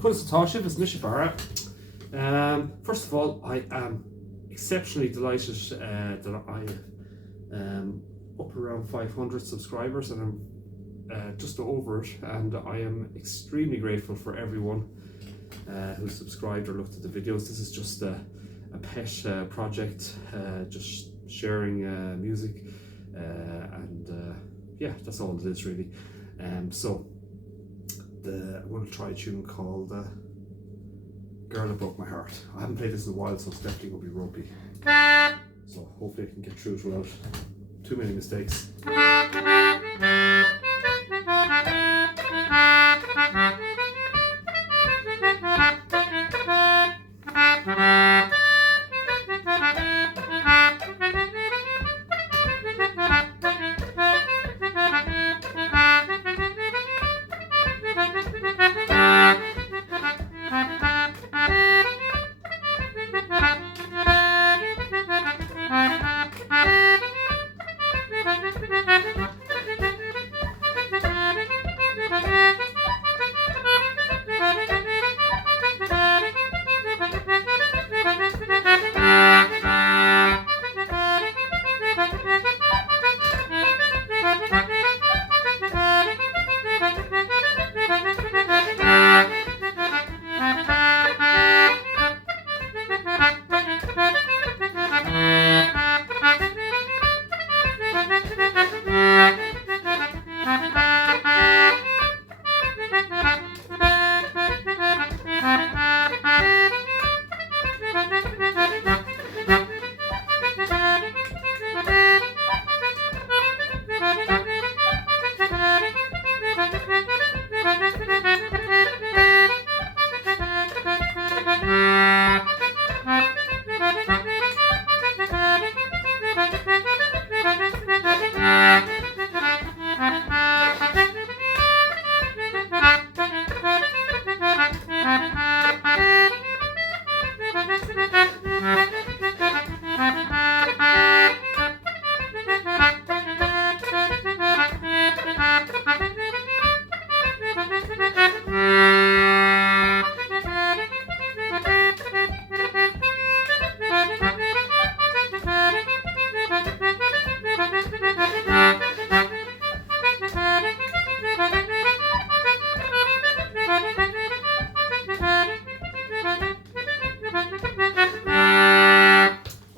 First of all, I am exceptionally delighted that I am up around 500 subscribers, and I'm just over it, and I am extremely grateful for everyone who subscribed or looked at the videos. This is just a pet project, just sharing music, and yeah, that's all it is really. So I'm going to try a tune called Girl That Broke My Heart. I haven't played this in a while, so it's definitely going to be ropey. So hopefully I can get through it without too many mistakes.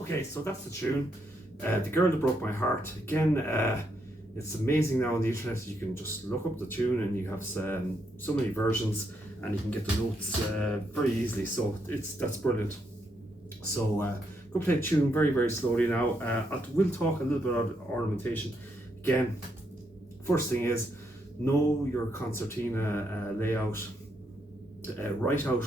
Okay, so that's the tune. The Girl That Broke My Heart. Again, it's amazing now on the internet. You can just look up the tune and you have so many versions, and you can get the notes very easily. So that's brilliant. So go play the tune very, very slowly now. I will talk a little bit about ornamentation. Again, first thing is know your concertina layout. Write out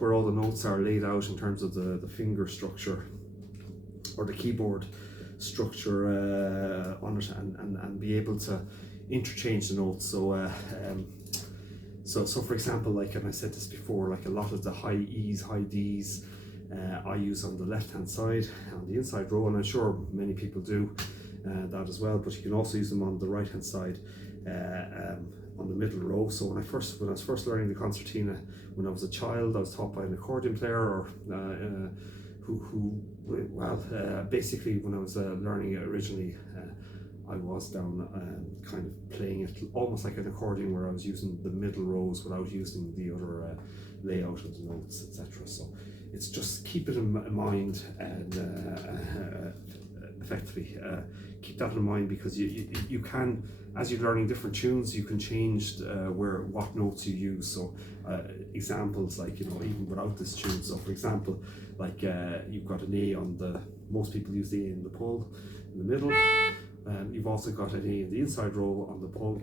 where all the notes are laid out in terms of the finger structure or the keyboard structure on it, and be able to interchange the notes. So for example, like, and I said this before, like a lot of the high E's, high D's I use on the left hand side on the inside row, and I'm sure many people do that as well, but you can also use them on the right hand side on the middle row. So when I was first learning the concertina when I was a child, I was taught by an accordion player, or basically when I was learning it originally, I was down kind of playing it almost like an accordion, where I was using the middle rows without using the other layout of the notes, etc. So it's just keep it in mind, and effectively keep that in mind, because you can, as you're learning different tunes, you can change what notes you use. So examples, like, even without this tune, so for example, like you've got an A on most people use the A in the pull in the middle, you've also got an A in the inside row on the pull,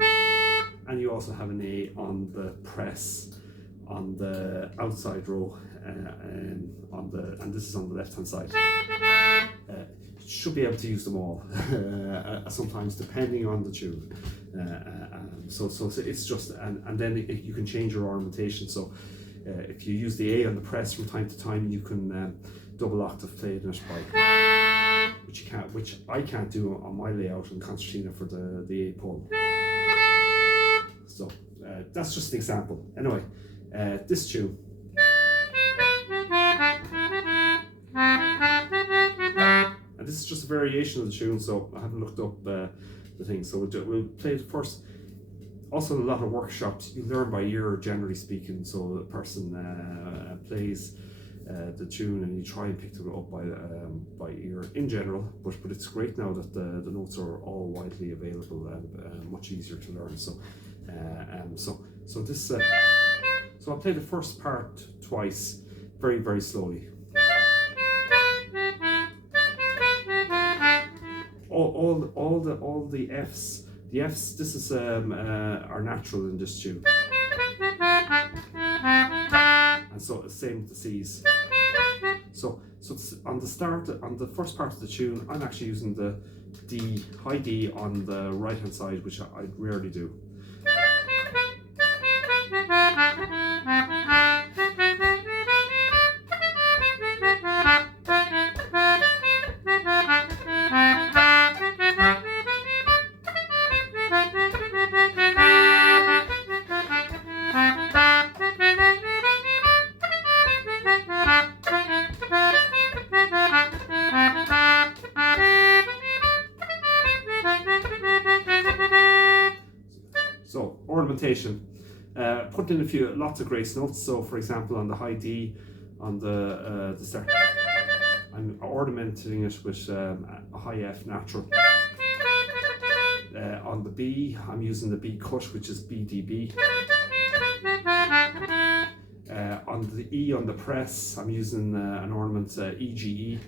and you also have an A on the press on the outside row, and this is on the left hand side. Should be able to use them all, sometimes depending on the tune. So it's just, and then you can change your ornamentation. So if you use the A on the press from time to time, you can double octave play in it by, which I can't do on my layout in concertina for the A pull. So that's just an example. Anyway, this tune. And this is just a variation of the tune, so I haven't looked up the thing. So we'll play it first. Also, in a lot of workshops, you learn by ear, generally speaking. So the person plays the tune, and you try and pick it up by ear in general. But it's great now that the notes are all widely available and much easier to learn. So this so I'll play the first part twice, very, very slowly. All the Fs. The Fs, this is are natural in this tune. And so same with the Cs. So it's on the first part of the tune, I'm actually using the D, high D on the right hand side, which I rarely do. So ornamentation, put in lots of grace notes. So for example, on the high D, on the start, I'm ornamenting it with a high F natural. On the B, I'm using the B cut, which is BDB. On the E, on the press, I'm using an ornament EGE.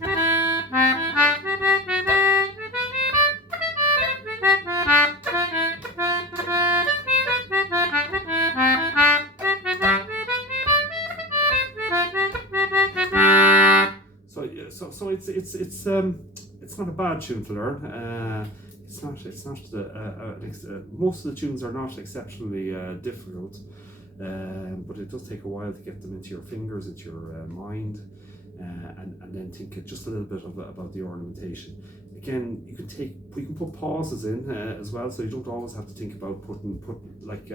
So it's not a bad tune to learn. It's not most of the tunes are not exceptionally difficult, but it does take a while to get them into your fingers, into your mind, and then think just a little bit about the ornamentation. Again, we can put pauses in as well, so you don't always have to think about putting like.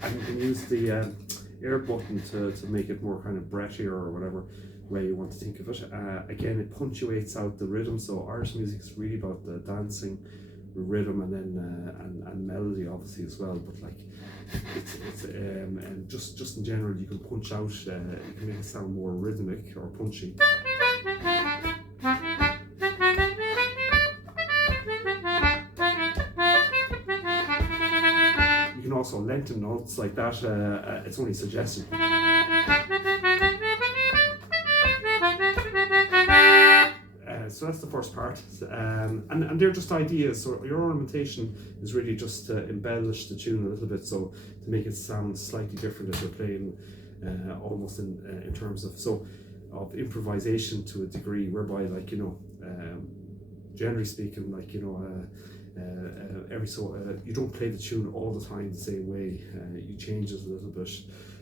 And you can use the air button to make it more kind of breathier or whatever way you want to think of it. Again, it punctuates out the rhythm. So Irish music is really about the dancing, rhythm, and then and melody obviously as well. But like it's and just in general, you can punch out. You can make it sound more rhythmic or punchy. You can also lengthen notes like that. It's only suggested. So that's the first part, and they're just ideas. So your ornamentation is really just to embellish the tune a little bit, so to make it sound slightly different if you're playing, almost in terms of improvisation to a degree, whereby like generally speaking, like you don't play the tune all the time the same way. You change it a little bit,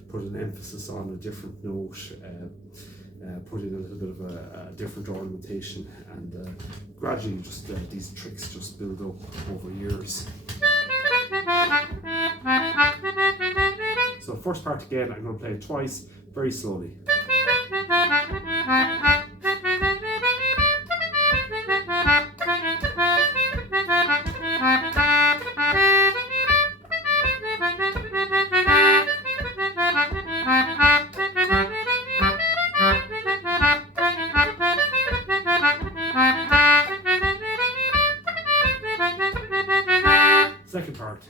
put an emphasis on a different note. Put in a little bit of a different ornamentation, and gradually just these tricks just build up over years. So first part again, I'm going to play it twice, very slowly. Second part.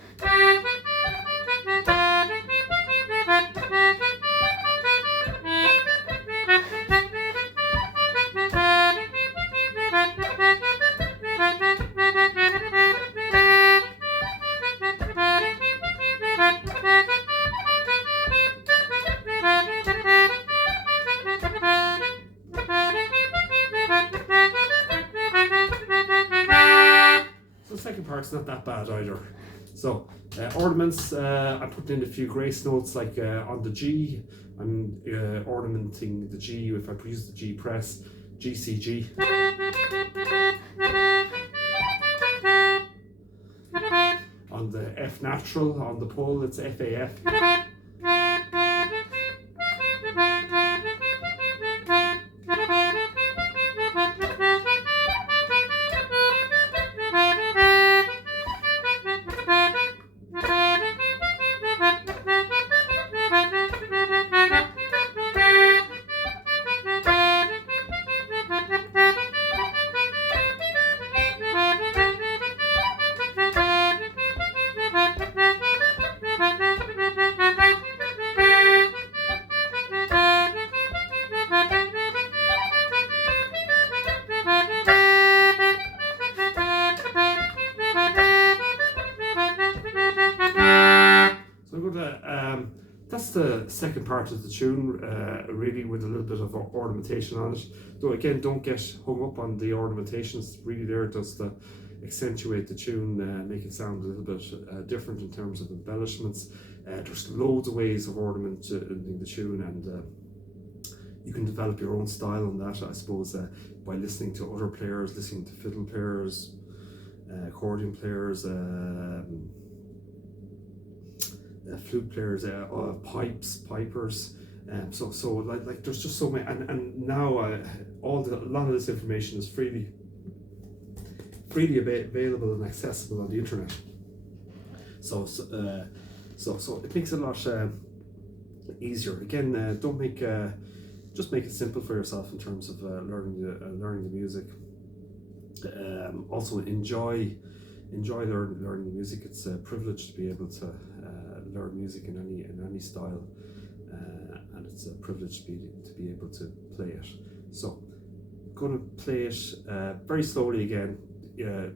So the second part's not that bad either. So ornaments, I put in a few grace notes, like on the G, I'm ornamenting the G. If I use the G press, G C G. on the F natural, on the pull it's FAF. That's the second part of the tune, really with a little bit of ornamentation on it. Though again, don't get hung up on the ornamentations. Really, there just to accentuate the tune, make it sound a little bit different in terms of embellishments. There's loads of ways of ornamenting the tune, and you can develop your own style on that, I suppose, by listening to other players, listening to fiddle players, accordion players, flute players, pipers. So like there's just so many, and now a lot of this information is freely available and accessible on the internet. So it makes it a lot easier. Again, don't make just make it simple for yourself in terms of learning the music. Also enjoy learning the music. It's a privilege to be able to learn music in any style, and it's a privilege to be able to play it. So I'm going to play it very slowly again,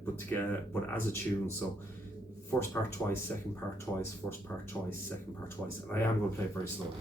but as a tune. So first part twice, second part twice, first part twice, second part twice, and I am going to play it very slowly.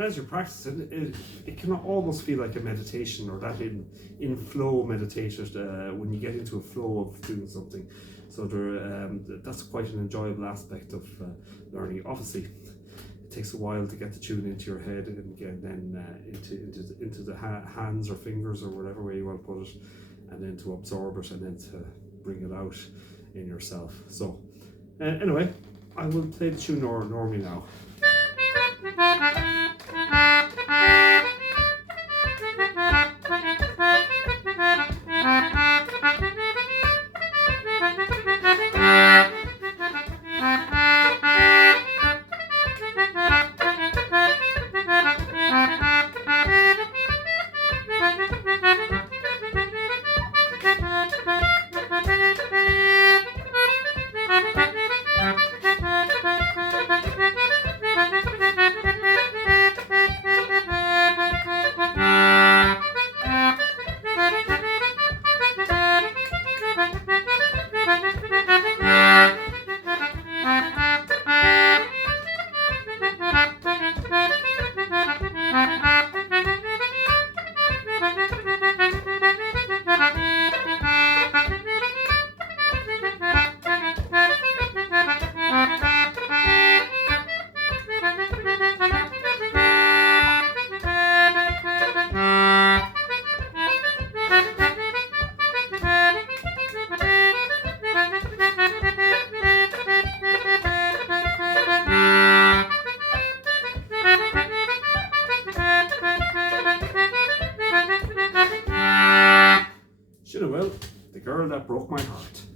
As you're practicing, it can almost feel like a meditation, or that in flow meditated when you get into a flow of doing something. So that's quite an enjoyable aspect of learning. Obviously, it takes a while to get the tune into your head and then into the hands or fingers or whatever way you want to put it, and then to absorb it and then to bring it out in yourself. So anyway, I will play the tune normally now. that broke my heart.